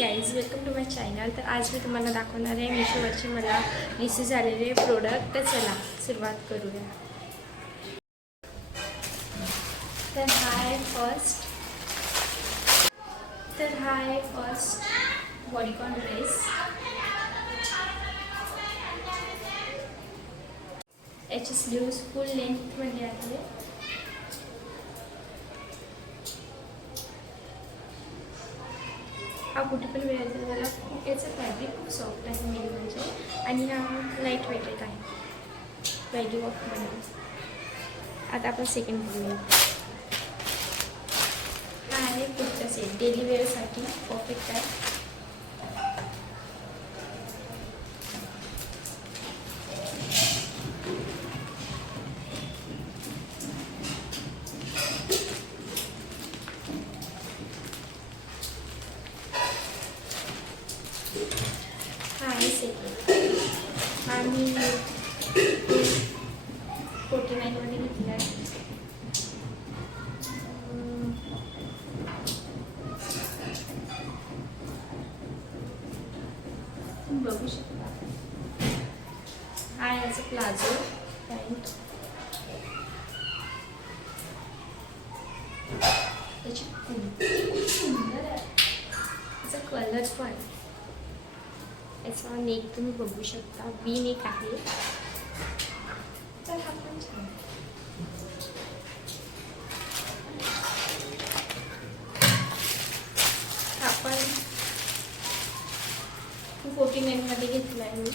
Guys, welcome to my channel. तर आज मी तुम्हाला दाखवणार आहे मिशोवरचे मला रिसीव झालेले प्रोडक्ट. तर चला सुरुवात करूया. तर हा आहे फर्स्ट बॉडीकॉन ड्रेस. याची स्लीव्ज फुल लेंथमध्ये आहे. हा कुठे पण वेळेचा मला खूप याचं फॅब्रिक खूप सॉफ्ट आहे मेन म्हणजे, आणि हा लाईट वेटेड आहे. व्हॅल्यू ऑफ मनी. आता आपण सेकंड बघूया. हा आहे कुर्ता सेट. डेली वेअरसाठी परफेक्ट आहे. हा आहे सेकंड. आणि 49मध्ये घेतला आहे. बघू शकता. हा याचा प्लाझो पॅन्ट. त्याची खूप सुंदर आहे. त्याचा कलर पण. याचा नेक तुम्ही बघू शकता, वी नेक आहे. तर हा पण छान. हा पण 49मध्ये घेतला आहे मी.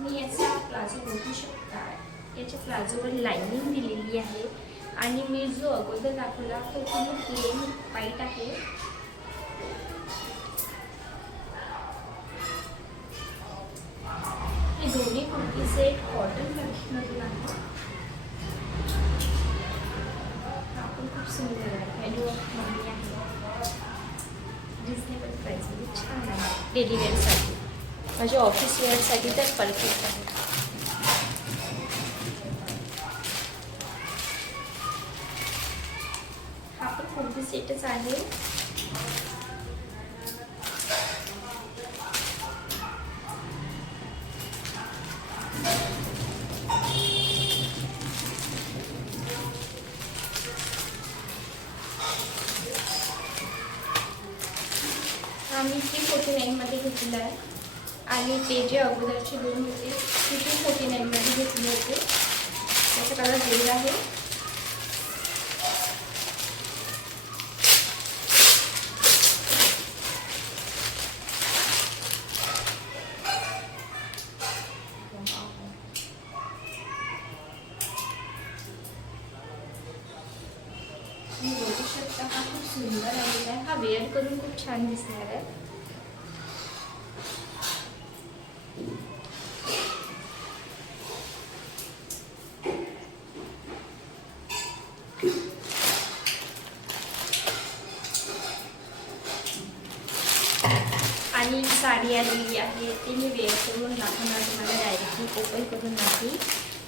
मी याचा प्लाझो बघू शकता. याच्या प्लाझोवर लाईनिंग दिलेली आहे. आणि मी जो अगोदर दाखवला तो पूर्ण प्लेन व्हाईट आहे. हे दोन्ही कुर्ती सेट कॉटन फॅब्रिकमधून आहे. हा पण खूप सुंदर आहे. व्हॅल्यू ऑफ मनी आहे. रिजनेबल प्राईसमध्ये छान आहे. डेली वेअरसाठी, माझ्या ऑफिस वेअरसाठी तर परफेक्ट आहे. हा पण कुर्ती सेटच आहे. हा मी 349मध्ये घेतलेला आहे. आणि ते जे अगोदरचे दोन होते ते 249मध्ये घेतले होते. त्याचा कलर रेड आहे. तुम्ही बघू शकता, हा खूप सुंदर आलेला आहे. हा वेअर करून खूप छान दिसणार आहे. आणि साडी आलेली आहे. ती मी वेअर करून दाखवणार तुम्हाला, डायरेक्टली ओपन करून नाही.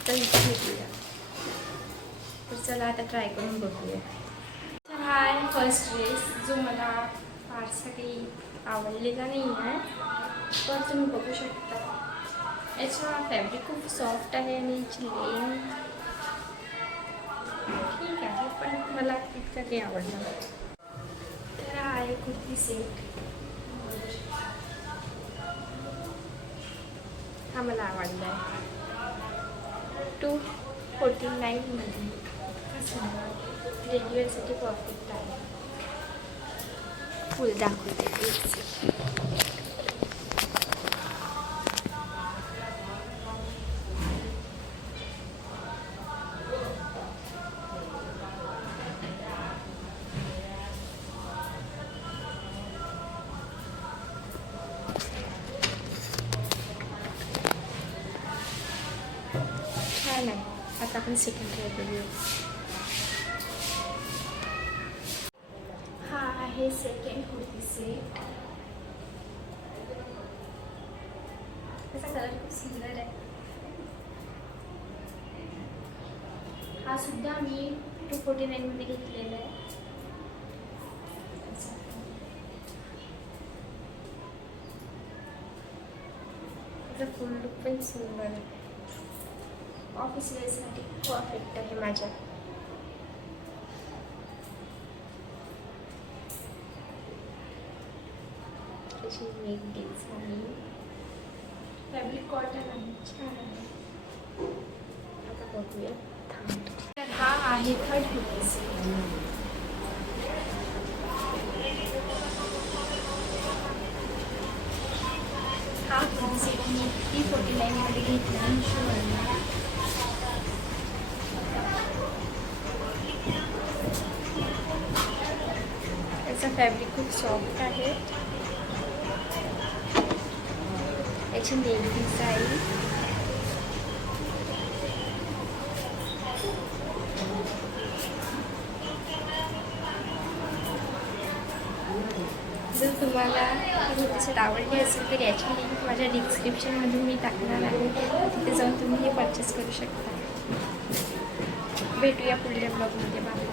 तर इथे घेऊया. तर चला आता ट्राय करून बघूया. तर हा आहे फर्स्ट ड्रेस, जो मला फारसा काही आवडलेला नाही आहे. तर तुम्ही बघू शकता. याचा फॅब्रिक खूप सॉफ्ट आहे आणि याची लेंथ ठीक आहे, पण मला इतकं काही आवडलं नाही. तर हा आहे कुर्ती सेट. हा मला आवडला आहे. 249मध्ये. डेली वेअरसाठी परफेक्ट आहे. फुल दाखवते प्लीज. आपण सेकंड ट्राय करूया. हा आहे सेकंड कुर्ती सेट. त्याचा कलर खूप सुंदर आहे. हा सुद्धा मी 249 मध्ये घेतलेला आहे. त्याचा फुल लुक पण सुंदर आहे. ऑफिस वेअरसाठी परफेक्ट आहे माझ्या. अशी नेक डिझाइन, फॅब्रिक कॉटन आहे, छान आहे. आता बघूया थर्ड. तर हा आहे थर्ड कुर्ती सेट. हा कुर्ती सेट मी 349 मध्ये घेतला. याचा फॅब्रिक खूप सॉफ्ट आहे. याची नेक डिझाइन, जर तुम्हाला कुर्ती सेट आवडली असेल तर याची लिंक माझ्या डिस्क्रिप्शनमध्ये मी टाकणार आहे. तिथे जाऊन तुम्ही हे परचेस करू शकता. भेटूया पुढल्या ब्लॉगमध्ये. बाय.